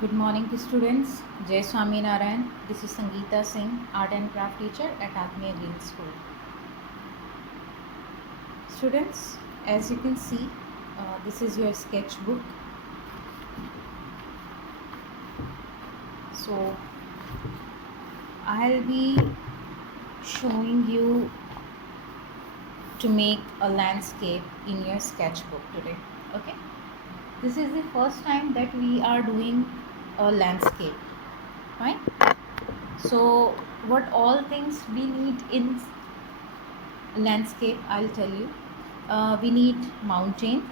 Good morning to students. Jai Swami Narayan. This is Sangeeta Singh, Art and Craft teacher at Atmiya Green School. Students, as you can see, this is your sketchbook. So, I'll be showing you to make a landscape in your sketchbook today. Okay? This is the first time that we are doing a landscape. Fine? So, what all things we need in landscape, I'll tell you. We need mountain,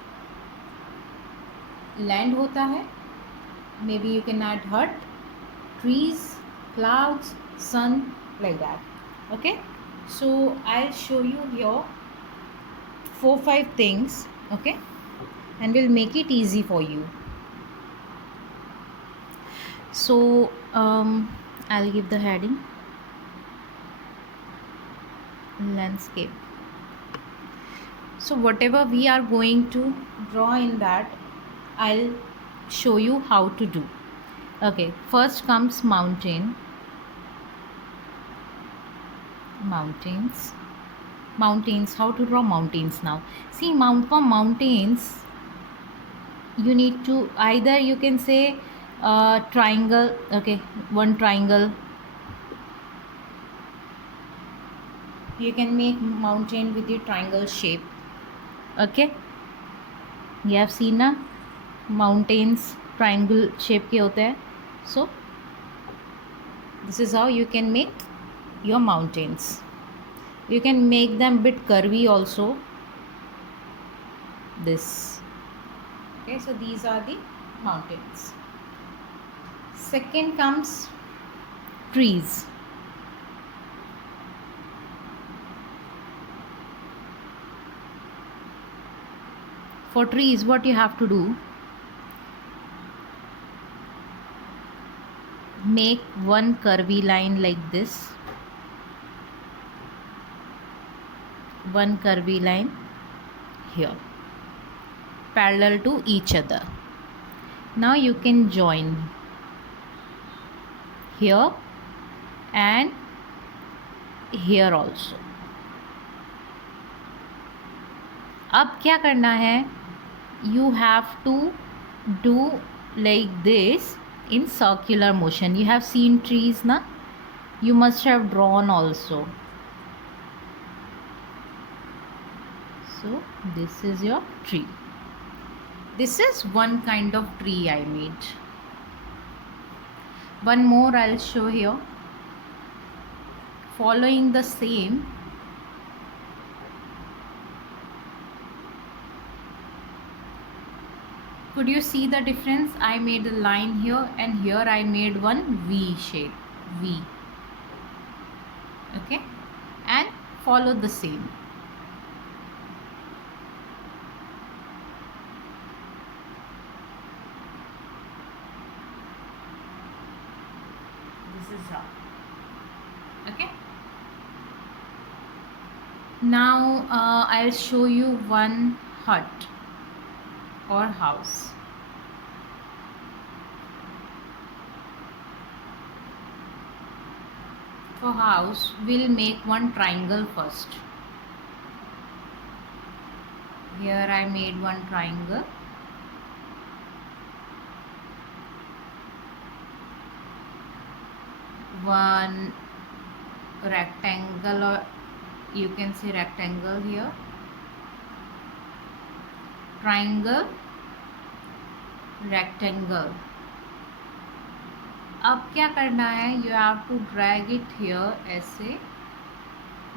land होता है, maybe you can add hut, trees, clouds, sun, like that. Okay, so I'll show you here 4-5 things. Okay, and we'll make it easy for you. So I'll give the heading landscape. So whatever we are going to draw in that, I'll show you how to do. Okay, first comes mountains. Mountains, how to draw mountains now. See, for mountains you need to either, you can say, triangle. Okay, one triangle. You can make mountain with the triangle shape. Okay, you have seen na, mountains triangle shape के होते हैं. So this is how you can make your mountains. You can make them bit curvy also. This. Okay, so these are the mountains. Second comes trees. For trees, what you have to do, make one curvy line like this, one curvy line here, parallel to each other. Now you can join here and here also. अब क्या करना है, you have to do like this in circular motion. You have seen trees na, you must have drawn also. So this is your tree. This is one kind of tree I made. One more I'll show here. Following the same, could you see the difference? I made a line here and here I made one V shape. V. Okay, and follow the same. This is how. Okay, now I'll show you one hut or house. For house, we'll make one triangle first. Here I made one triangle. One rectangle, or you can say rectangle here. Triangle, rectangle. अब क्या करना है, you have to drag it here ऐसे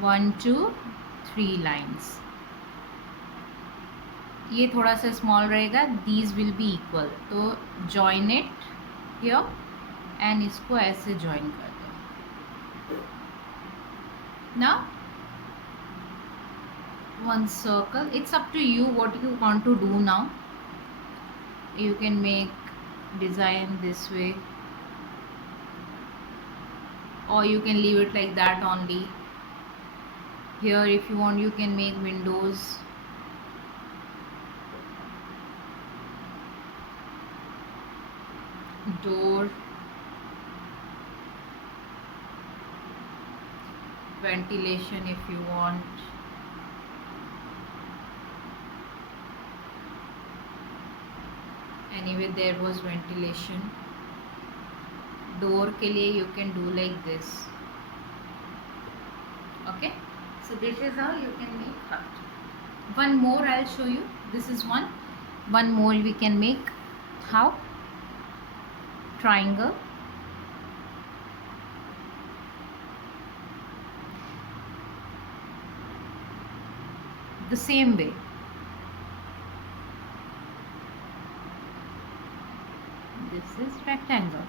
1 2 3 lines. ये थोड़ा सा small रहेगा, these will be equal, तो join it here and इसको ऐसे join कर दो. Now one circle. It's up to you what you want to do now. You can make design this way, or you can leave it like that only. Here if you want, you can make windows. door, ventilation if you want. Anyway, there was ventilation. Door के लिए you can do like this. Okay, so this is how you can make hut. One more I'll show you. This is one more we can make. How? Triangle, the same way. This is rectangle,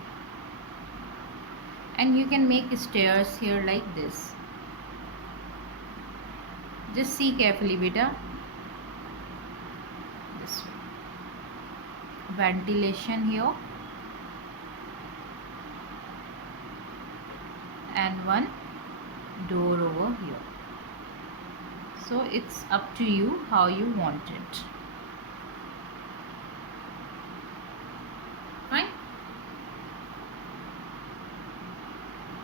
and you can make stairs here like this. Just see carefully, beta. This way. Ventilation here, and one door over here. So it's up to you how you want it. Fine.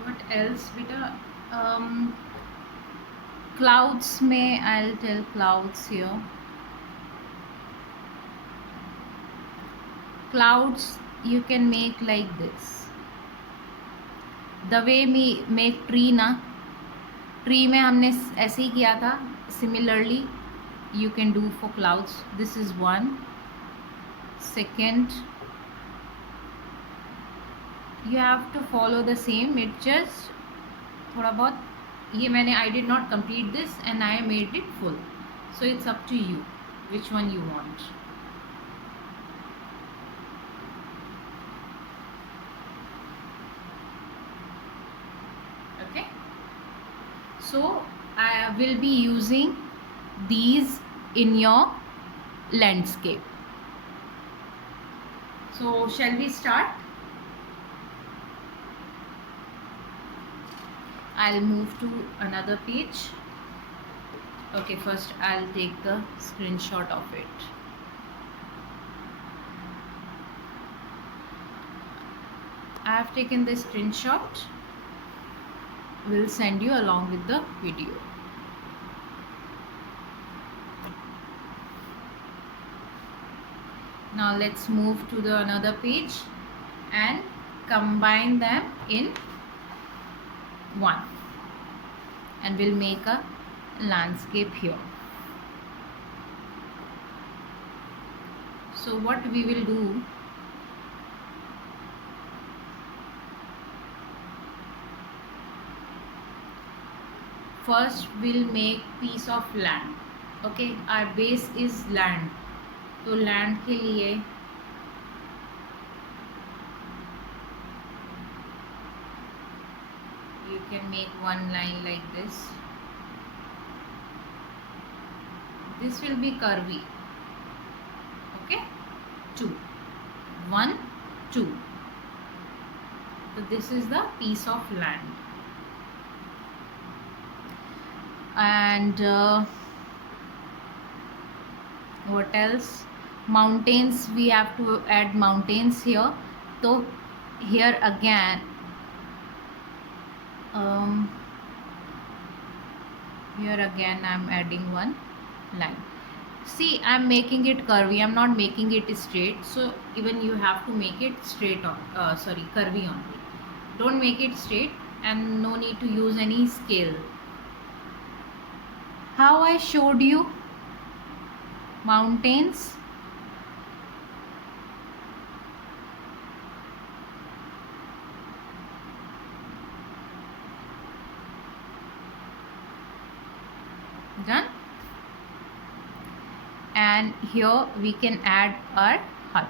What else, beta? Clouds may, I'll tell clouds here. Clouds you can make like this. The way we make tree ना, tree में हमने ऐसे ही किया था. Similarly you can do for clouds. This is one. Second, you have to follow the same. It just थोड़ा बहुत ये मैंने I did not complete this and I made it full. So it's up to you which one you want. Okay, so I will be using these in your landscape. So shall we start? I'll move to another page. Okay, first I'll take the screenshot of it. I have taken the screenshot. We'll send you along with the video. Now let's move to the another page and combine them in one, and we'll make a landscape here. So what we will do, first we'll make piece of land. Okay, our base is land, तो land के लिए you can make one line like this. This will be curvy. Okay, 2, 1, 2. So this is the piece of land. And what else? Mountains, we have to add mountains here. So here again I'm adding one line. See, I'm making it curvy, I'm not making it straight. So even you have to make it straight on, curvy only. Don't make it straight, and no need to use any scale. How I showed you mountains. Done. And here we can add our hut.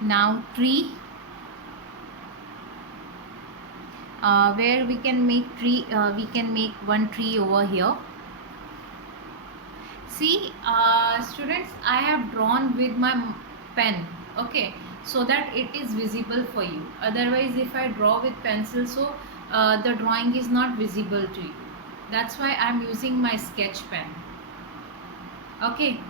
Now tree, where we can make tree, we can make one tree over here. See, students, I have drawn with my pen, okay, so that it is visible for you. Otherwise, if I draw with pencil, so the drawing is not visible to you. That's why I'm using my sketch pen, okay.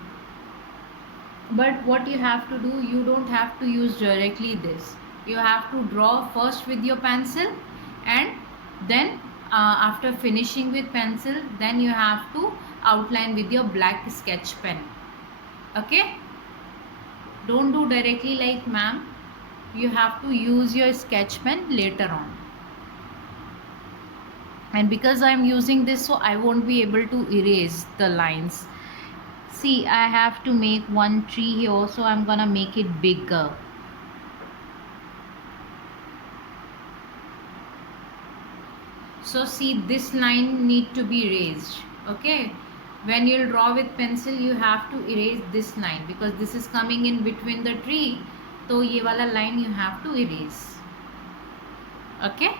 But what you have to do, you don't have to use directly this. You have to draw first with your pencil, and then after finishing with pencil, then you have to outline with your black sketch pen, okay. Don't do directly like ma'am. You have to use your sketch pen later on. And because I'm using this, so I won't be able to erase the lines. See, I have to make one tree here, so I'm gonna make it bigger. So see, this line need to be erased, okay. When you'll draw with pencil, you have to erase this line because this is coming in between the tree. So ये वाला line you have to erase, okay.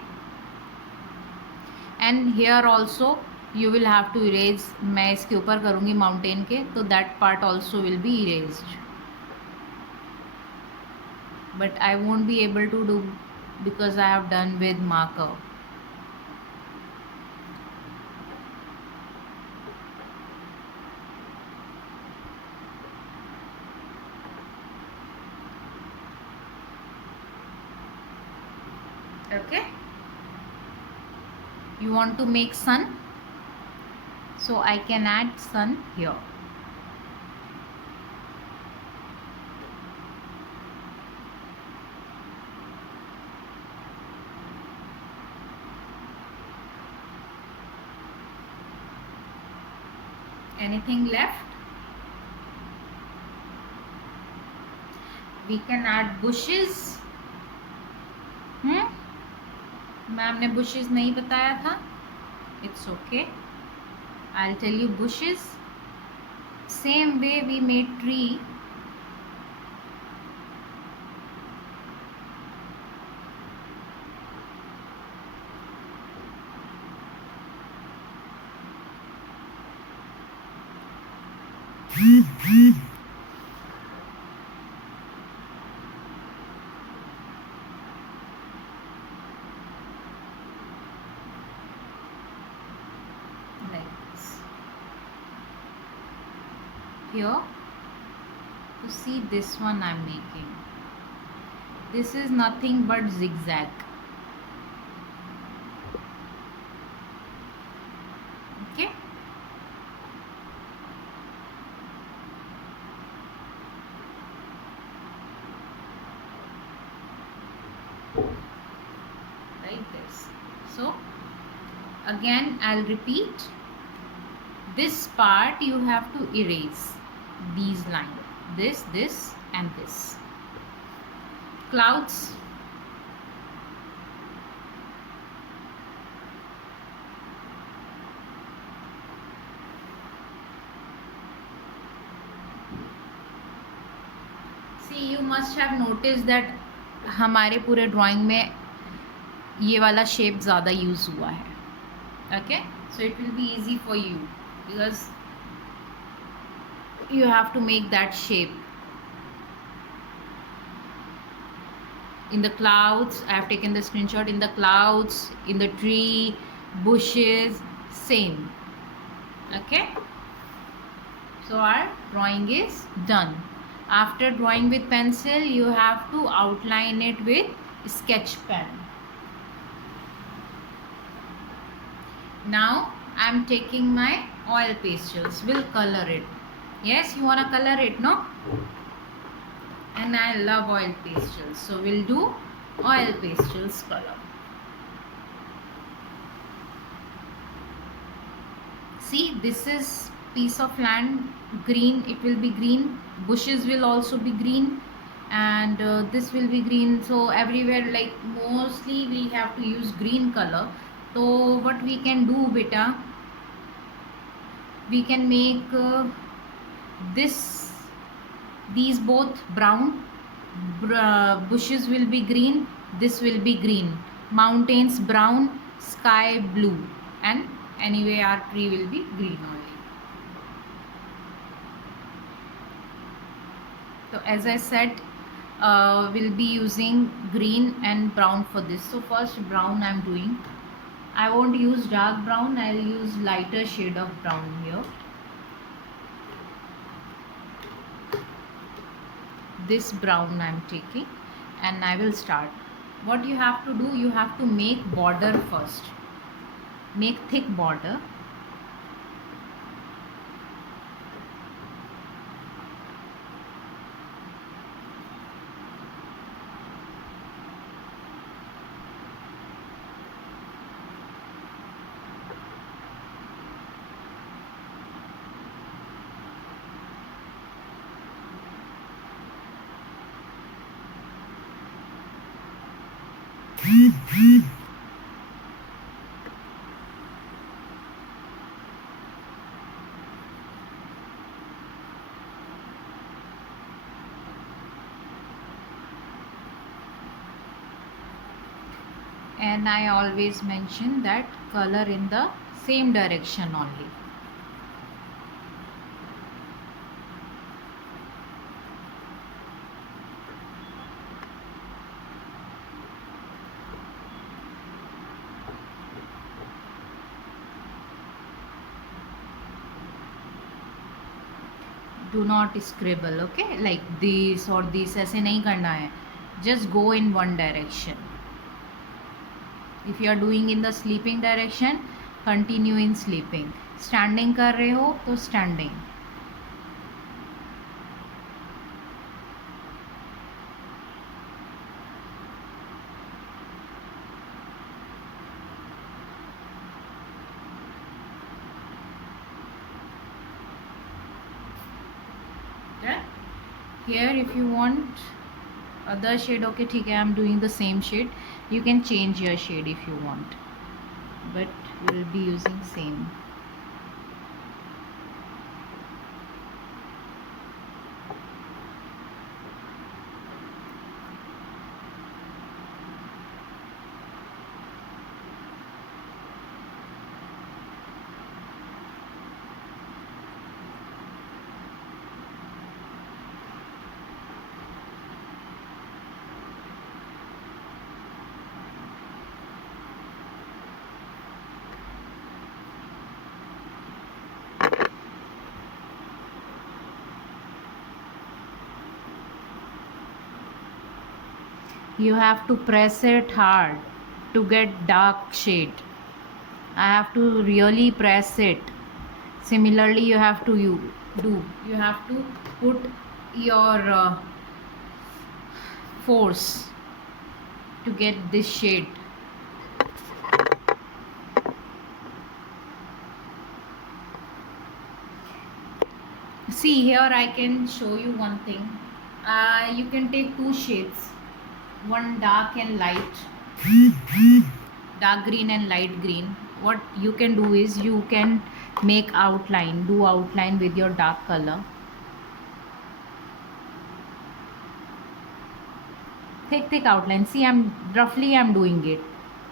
And here also you will have to erase. मैं इसके ऊपर करूँगी mountain के, तो that part also will be erased. But I won't be able to do because I have done with marker. Okay. You want to make sun, so I can add sun here. Anything left? We can add bushes. Ma'am ने bushes नहीं बताया था. It's okay. I'll tell you bushes. Same way we made tree. Here, to see this one I'm making. This is nothing but zigzag. Okay. Like this. So again I'll repeat. This part you have to erase. These lines, this and this. Clouds, see, you must have noticed that हमारे पूरे drawing में ये वाला shape ज़्यादा use हुआ है, okay. So it will be easy for you because you have to make that shape. In the clouds, I have taken the screenshot. In the clouds, in the tree, bushes, same, okay. So our drawing is done. After drawing with pencil, you have to outline it with sketch pen. Now I am taking my oil pastels. We'll color it. Yes, you wanna color it, no? And I love oil pastels, so we'll do oil pastels color. See, this is piece of land, green. It will be green. Bushes will also be green, and this will be green. So everywhere, like mostly we have to use green color. So what we can do, beta, we can make these both brown, Bushes will be green, this will be green, mountains brown, sky blue, and anyway our tree will be green only. So as I said, we'll be using green and brown for this. So first brown I'm doing. I won't use dark brown, I'll use lighter shade of brown here. This brown I'm taking and I will start. What you have to do, you have to make border first. Make thick border. And I always mention that color in the same direction only. Do not scribble, okay, like this or this, ऐसे नहीं करना है. Just go in one direction. If you are doing in the sleeping direction, continue in sleeping. Standing कर रहे हो तो standing. Here if you want other shade, okay, ठीक है, I am doing the same shade. You can change your shade if you want, but we will be using same. You have to press it hard to get dark shade. I have to really press it. Similarly, you have to you have to put your force to get this shade. See here, I can show you one thing. You can take two shades, one dark and light, dark green and light green. What you can do is you can make outline, do outline with your dark color. Thick outline. See, I'm doing it.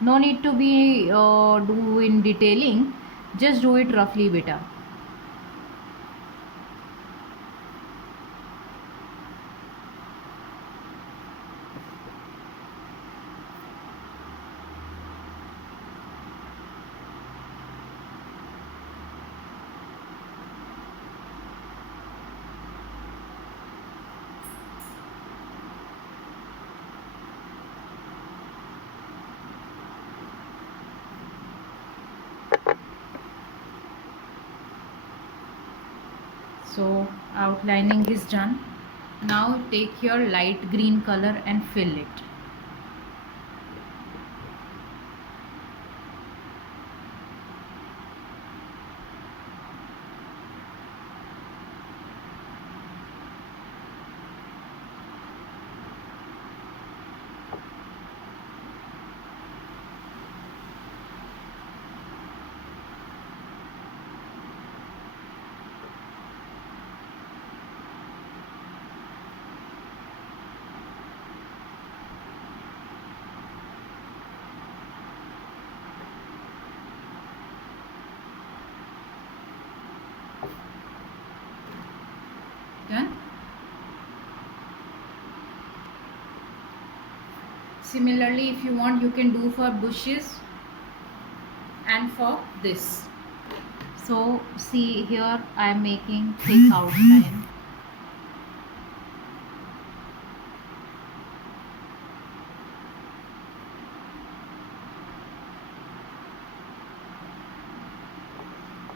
No need to be do in detailing. Just do it roughly, beta. So outlining is done. Now take your light green color and fill it. Similarly, if you want, you can do for bushes and for this. So see here, I am making thick outline.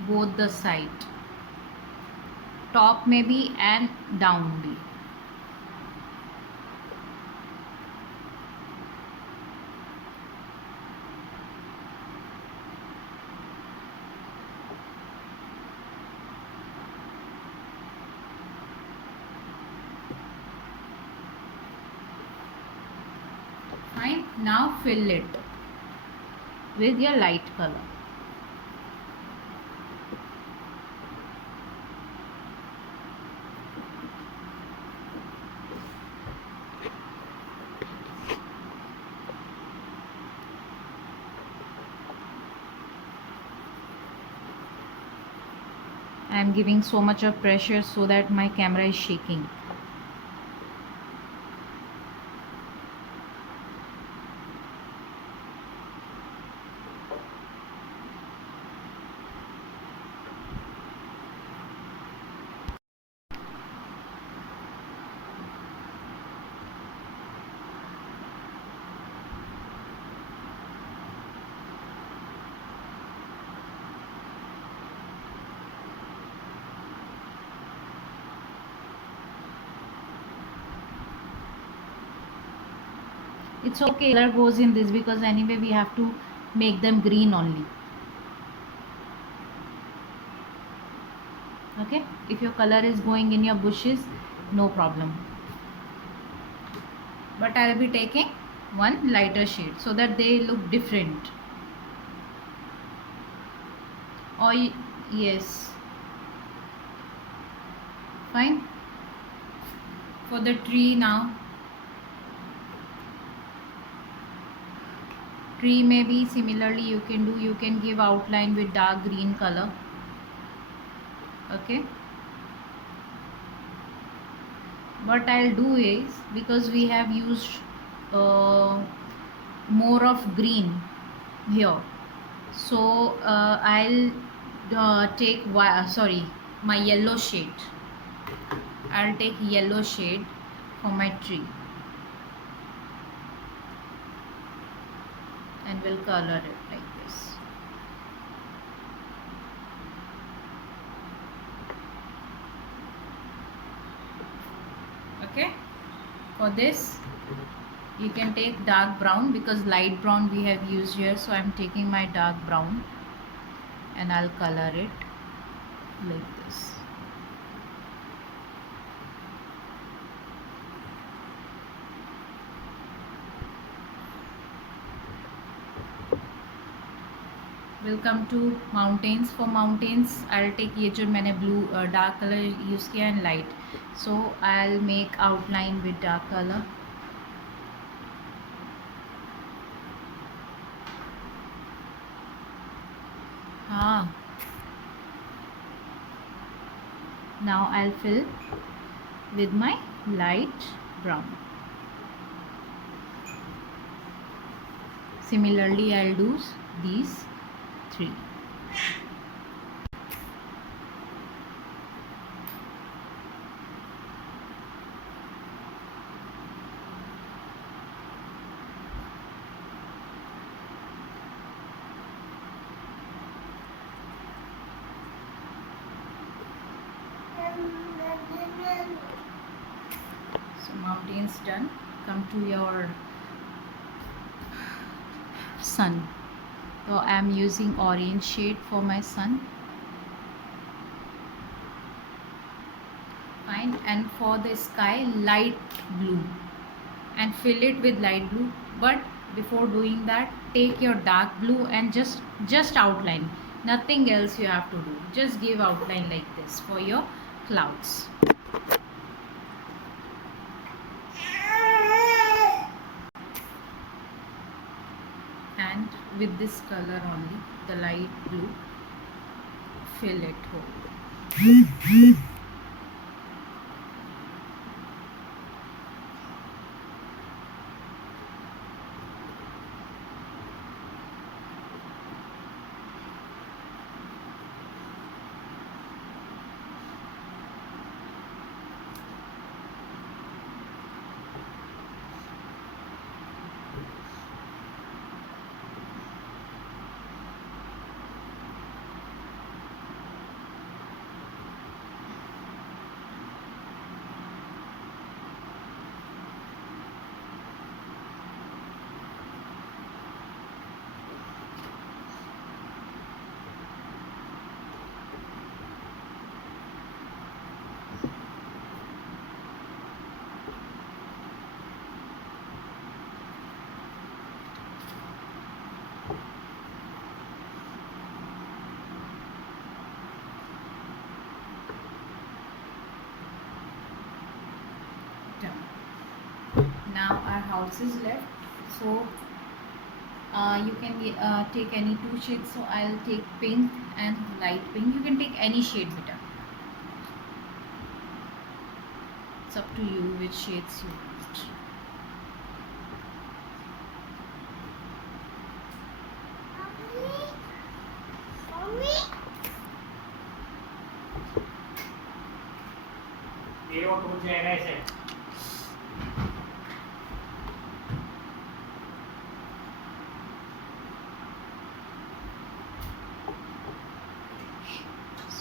Both the side, top maybe and down be. Fine. Now fill it with your light color. I am giving so much of pressure so that my camera is shaking. It's okay, color goes in this because anyway we have to make them green only. Okay, if your color is going in your bushes, no problem. But I'll be taking one lighter shade so that they look different. Or yes, fine. For the tree now, tree maybe similarly you can do, you can give outline with dark green color. Okay, what I'll do is, because we have used more of green here, so I'll take my yellow shade. I'll take yellow shade for my tree and will color it like this. Okay, for this you can take dark brown because light brown we have used here, so I'm taking my dark brown and I'll color it like this. We'll come to mountains. For mountains I'll take ये जो मैंने blue dark color use किया and light, so I'll make outline with dark color. Now I'll fill with my light brown. Similarly I'll do these three. So mountains done. Come to your sun. So I am using orange shade for my sun. Fine. And for the sky, light blue, and fill it with light blue. But before doing that, take your dark blue and just outline. Nothing else you have to do. Just give outline like this for your clouds. And with this color only, the light blue, fill it whole. now our house is left. So you can take any two shades. So I'll take pink and light pink. You can take any shade, beta. It's up to you which shades you want.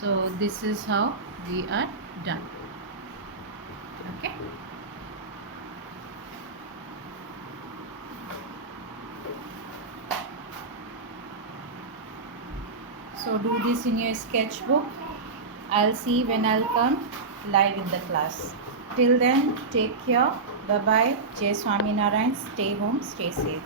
So this is how we are done. Okay. So do this in your sketchbook. I'll see when I'll come live in the class. Till then, take care. Bye bye. Jai Swami Narayan. Stay home. Stay safe.